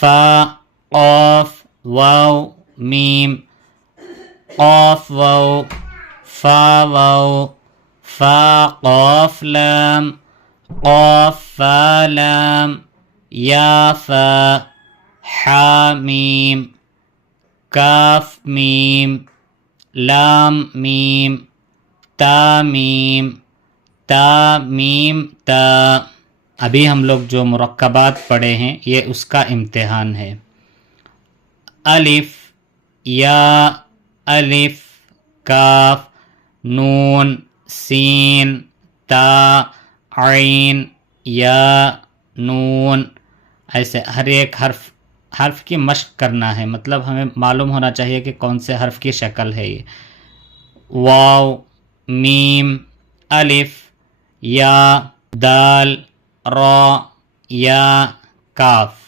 फा of wow meme of वाव फा वाव फा क़ाफ लाम क़ाफ फा लाम या फा हा मीम काफ मीम लाम मीम ता मीम ता मीम ता। अभी हम लोग जो मुरक्कबात पढ़े हैं ये उसका इम्तिहान है। अलिफ या अलिफ काफ नून सीन ता आइन या नून, ऐसे हर एक हर्फ की मश्क करना है, मतलब हमें मालूम होना चाहिए कि कौन से हर्फ की शक्ल है ये। वाव मीम अलिफ या दाल रा या काफ।